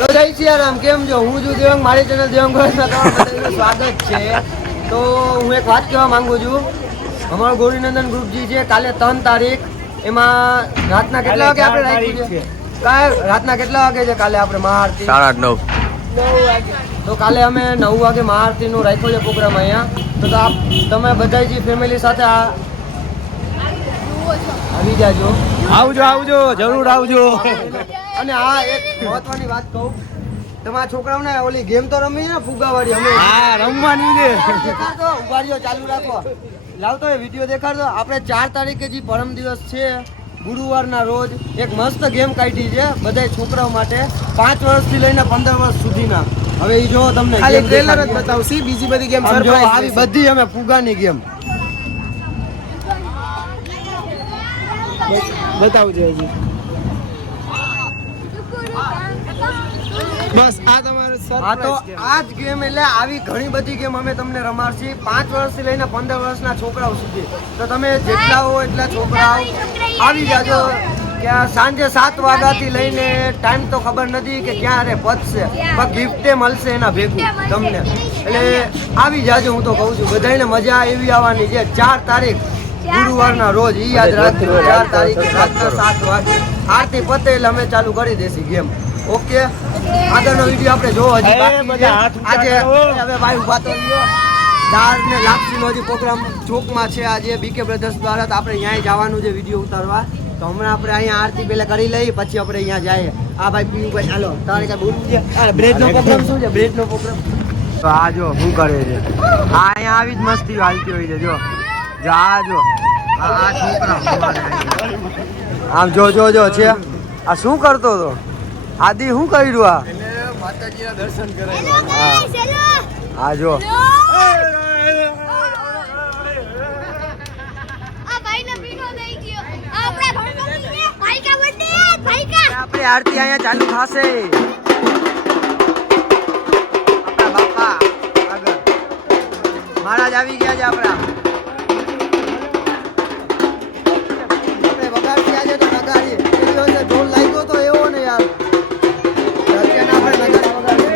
તો જય સિયારામ, કેમ છો? હું છું દેવંગ, મારી ચેનલ દેવંગ ગોવિંદમાં તમારું બધાનું સ્વાગત છે. તો હું એક વાત કહેવા માંગુ છું. અમારું ગૌરીનંદન ગ્રુપજી છે, કાલે 3 તારીખ, એમાં રાતના કેટલા વાગે આપણે રાખ્યું છે? રાતના કેટલા વાગે છે કાલે આપણે મહાઆરતી? 9:30 વાગે. તો કાલે અમે 9 વાગે મહાઆરતીનું રાખ્યો છે પ્રોગ્રામ અહીંયા. તો તમે બધા જે ફેમિલી સાથે આવી જાજો. આવજો જરૂર આવજો. અને આ એક મહત્વની વાત કહું, તમારા છોકરાઓને ઓલી ગેમ તો રમી ને ફુગાવાળી, અમે રમવાની છે. દેખાડતો ઉભારીઓ ચાલુ રાખો, લાવતો એ વિડીયો દેખાડતો. આપણે 4 તારીખે જે પરમ દિવસ છે ગુરુવારના રોજ એક મસ્ત ગેમ કાઢી છે બધા છોકરાઓ માટે, 5 વર્ષથી લઈને 15 વર્ષ સુધીના. હવે એ જો તમને ખાલી ટ્રેલર જ બતાવશી, બીજી બધી ગેમ સરપ્રાઈઝ આવી બધી અમે ફુગાની ગેમ બતાવજો હજી. બસ આ તમારો આ તો સરપ્રાઈઝ. આ જ ગેમ, એટલે આવી ઘણી બધી ગેમ અમે તમને રમાડશી 5 વર્ષથી લઈને 15 વર્ષના છોકરાઓ સુધી. તો તમે જેટલા હો એટલા છોકરાઓ આવી જાજો. ત્યાં સાંજે 7 વાગ્યાથી લઈને ટાઈમ તો ખબર નથી કે ક્યારે પતશે, પણ ગિફ્ટે મળશે એના ભેગું તમને. એટલે આવી જાજો, હું તો કહું છું બધાને મજા એવી આવવાની છે. 4 તારીખ ગુરુવારના રોજ, ઈ યાદ રાખજો. 4 તારીખે રાતના 7 વાગે આરતી પતે એટલે અમે ચાલુ કરી દેસી ગેમ. ઓકે, આગળનો વિડીયો આપણે જોવો હજી બાકી છે. આજે હવે ભાઈ ઉભા તો રહ્યો. દાળ ને લાપસીનો હજી પ્રોગ્રામ ચોકમાં છે આજે બીકે બ્રધર્સ દ્વારા. તો આપણે અહીંયા જવાનું છે વિડીયો ઉતારવા. તો હમણાં આપણે અહીંયા આરતી પહેલા કરી લઈએ, પછી આપણે અહીંયા જઈએ. આ ભાઈ પીયુભાઈ, ચાલો તારે કઈ બોલવું છે? બ્રેડનો પ્રોગ્રામ શું છે? બ્રેડનો પ્રોગ્રામ તો આ જો શું કરે છે. આ અહીંયા આવી જ મસ્તી હાલતી હોય છે. જો આ જો આ છોકરા આમ જો છે. આ શું કરતો હતો આદિ? શું કર્યું આ? માતાજીના દર્શન કરાવ્યા. આ જો આપણે આરતી અહીંયા ચાલુ થશે. આપણા બાપા આગળ મહારાજ આવી ગયા છે. આપણે વગાડી આજે તો નગારી ઢોલ લાગ્યો તો એવો ને યાર. અત્યારના આપણે નગારી વગાડી.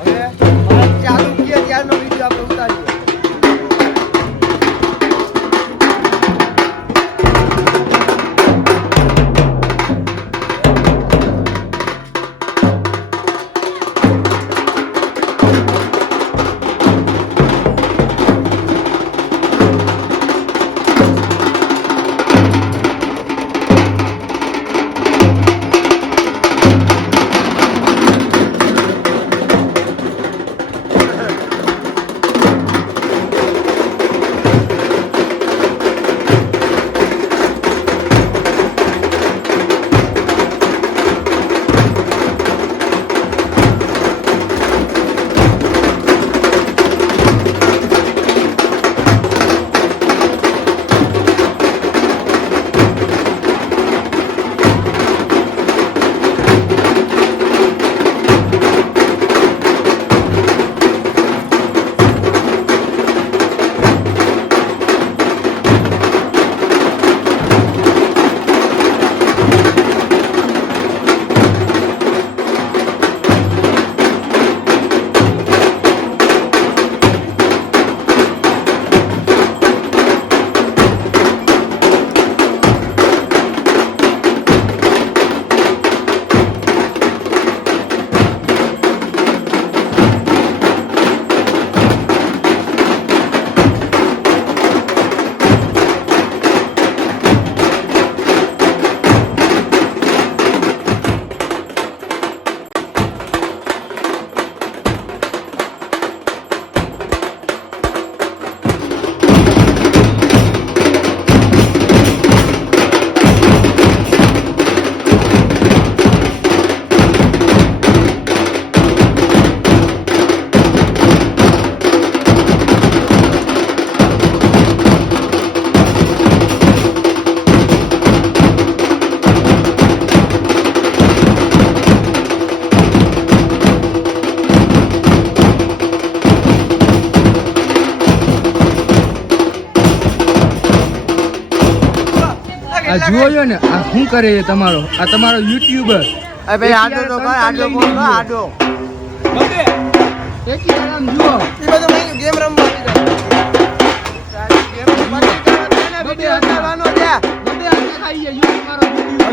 હવે ચાલુ ગયા ત્યારનો વિડીયો આપણે ઉતારીએ. આ જુઓ છો ને આ શું કરે છે તમારો યુટ્યુબર અરે ભાઈ આડો તો કર, આડો બોલ કર, આડો. એકી આરામ જુઓ એ બધું મેં ગેમ રમવા બબે હાથે ખાઈ જાય યુટ્યુબ મારો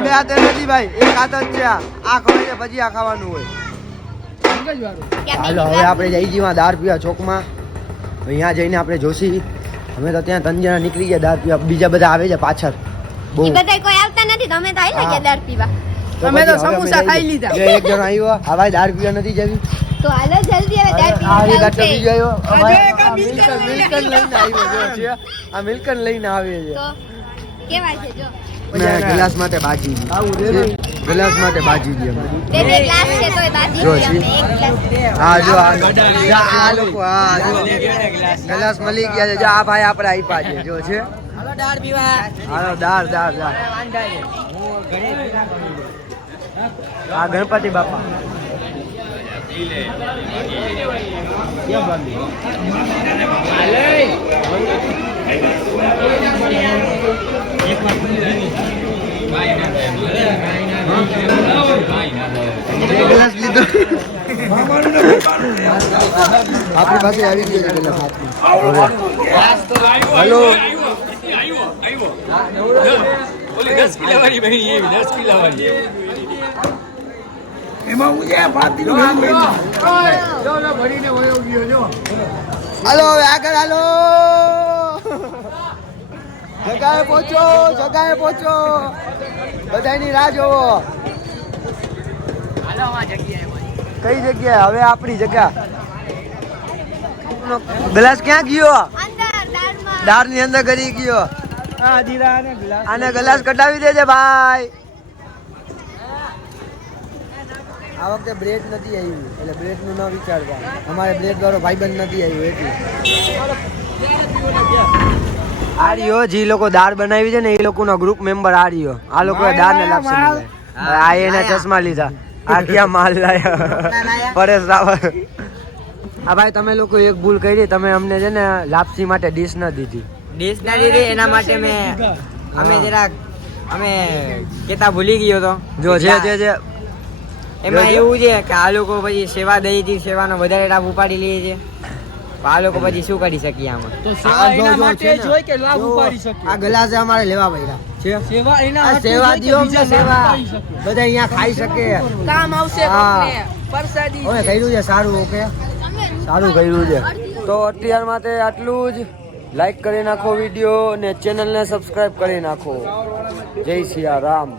બે હાથે નથી ભાઈ, એક હાથ જ છે. આ ખવાય છે પછી આ ખાવાનું હોય. હાલો હવે આપણે જઈ જીવા દાળ પીવા ચોકમાં. અહીંયા જઈને આપણે જોશી. અમે તો ત્યાં 3 જણા નીકળી ગયા દાળ પીવા, બીજા બધા આવે છે પાછળ. બહુ ઈ બધાય કોઈ આવતા નથી, તમે તો આઈ ગયા દાળ પીવા. અમે તો પછી હવે સમોસા અમે ખાઈ લીધા. જો એક જણો આવ્યો, હા ભાઈ દાળ પીવા નથી જવી. તો હાલો જલ્દી હવે દાળ આ એક પીવા આટલો બીજો આવ્યો. આજે ભાઈ, એક આ આ મિલ્કન લઈને આવ્યો જો છે. આ મિલ્કન લઈને આવે છે. તો કેવા છે જો મેં ગ્લાસ માટે બાજી ગ્લાસ માટે બાજી દી અમે. બે બે ગ્લાસ છે તોય બાજી જો છે, છી. અમે એક ગ્લાસ. હા જો આ લોકો હા જો ગ્લાસ મળી ગયા છે. જો આ ભાઈ આપણે આપ્યા છે જો છે. હાલો દાળ પીવા. હાલો દાળ દાળ દાળ. આ ગણપતિ બાપા ગ્લાસ લીધો. આપણી પાસે આવી ગયો છે ગ્લાસ. હલો હાલો હવે આગળ હાલો. જગાએ પહોંચો બધાની રાહ જોવો. કઈ જગ્યાએ? હવે આપણી જગ્યા. ગ્લાસ ક્યાં ગયો? અંદર દાળમાં દાળની અંદર કરી ગયો. હા જીરા અને ગ્લાસ. આને ગ્લાસ કઢાવી દેજે ભાઈ. આ વખતે બ્રેડ નથી આવ્યું એટલે બ્રેડ નું ન વિચારતા. અમારે બ્રેડ વાળો ભાઈબંધ નથી આવ્યો એટલે. આ રહ્યો જે લોકો દાળ બનાવી છે ને એ લોકોનો ગ્રુપ મેમ્બર આ રહ્યો. આ લોકોએ દાળ ને લાપસી મંગાવી. આ એના ચશ્મા લીધા. આ ક્યાં માલ લાયા પરેશ રાવલ. આ ભાઈ તમે લોકો એક ભૂલ કરી, તમે અમને છે ને લાપસી માટે ડીશ ન દીધી. ડીશ ના દીધી એના માટે અમે જરાક કેતા ભૂલી ગયો તો જો છે એમાં એવું છે કે આ લોકો પછી સેવા દઈ હતી, સેવાનો વધારે લાભ ઉપાડી લે છે. આ લોકો પછી શું કરી શકીએ આમાં? એના માટે જ હોય કે લાભ ઉપાડી શકે. આ ગ્લાસ અમારે લેવા પડ્યા છે. સેવા એના આ માટે સેવા હોય કે દ્યો અમને બીજા સેવા. લાભ ઉપાડી શકે. બધા અહીંયા ખાઈ શકે. કામ આવશે હા. કોકને. પ્રસાદી હવે કર્યું છે સારું. ઓકે સારું કર્યું છે. તો અત્યાર માટે આટલું જ. લાઈક કરી નાખો વિડીયો અને ચેનલને સબસ્ક્રાઇબ કરી નાખો. જય સિયા રામ.